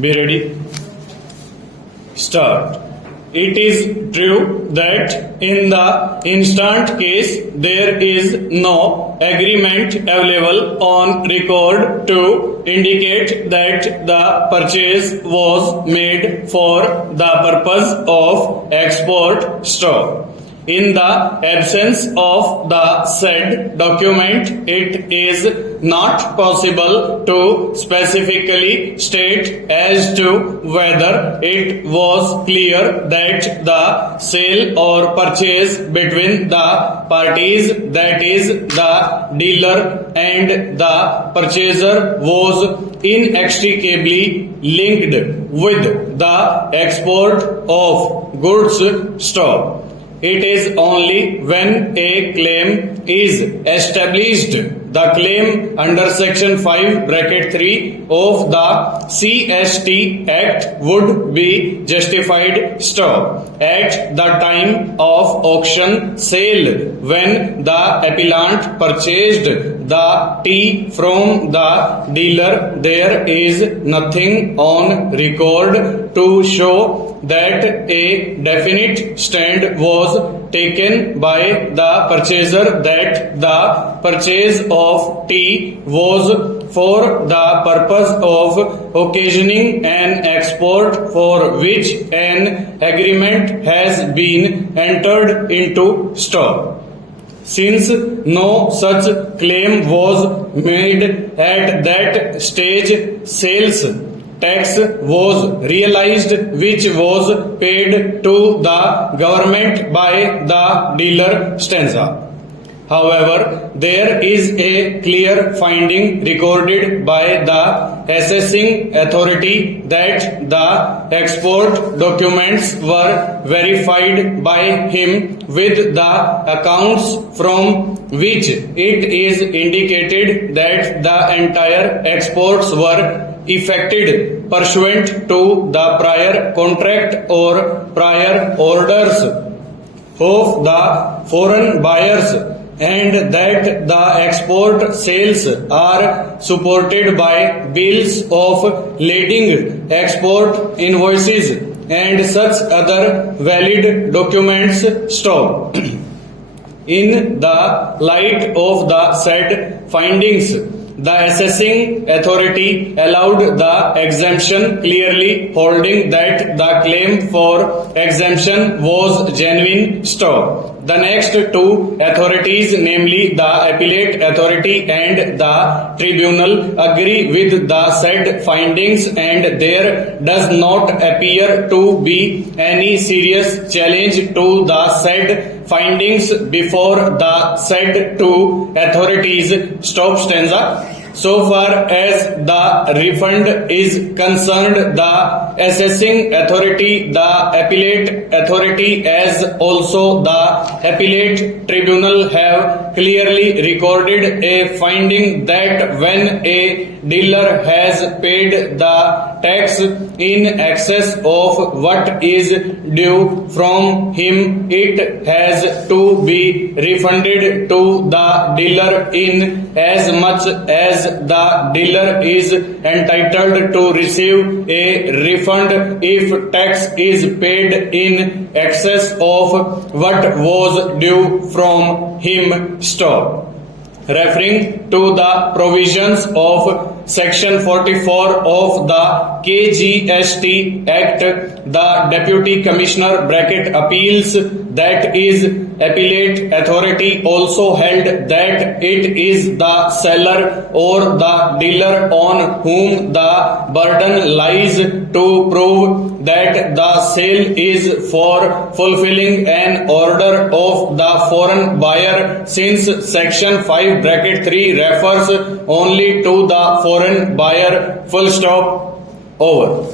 Be ready. Start. It is true that in the instant case there is no agreement available on record to indicate that the purchase was made for the purpose of export stock. In the absence of the said document, it is not possible to specifically state as to whether it was clear that the sale or purchase between the parties, that is the dealer and the purchaser, was inextricably linked with the export of goods stock. It is only when a claim is established, the claim under section 5 bracket 3 of the CST Act would be justified stock. At the time of auction sale, when the appellant purchased the tea from the dealer, there is nothing on record to show that a definite stand was taken by the purchaser that the purchase of tea was for the purpose of occasioning an export for which an agreement has been entered into stock. Since no such claim was made at that stage, sales tax was realized, which was paid to the government by the dealer stanza. However, there is a clear finding recorded by the assessing authority that the export documents were verified by him with the accounts from which it is indicated that the entire exports were effected pursuant to the prior contract or prior orders of the foreign buyers, and that the export sales are supported by bills of lading, export invoices, and such other valid documents stock. In the light of the said findings, the assessing authority allowed the exemption, clearly holding that the claim for exemption was genuine stock. The next two authorities, namely the appellate authority and the tribunal, agree with the said findings, and there does not appear to be any serious challenge to the said findings before the said two authorities. Stop stanza. So far as the refund is concerned, the assessing authority, the appellate authority, as also the appellate tribunal have clearly recorded a finding that when a dealer has paid the tax in excess of what is due from him, it has to be refunded to the dealer in as much as the dealer is entitled to receive a refund if tax is paid in excess of what was due from him. Stop. Referring to the provisions of Section 44 of the KGST Act, the Deputy Commissioner bracket appeals, that is appellate authority, also held that it is the seller or the dealer on whom the burden lies to prove that the sale is for fulfilling an order of the foreign buyer, since Section 5 bracket 3 refers only to the foreign buyer. Full stop. Over.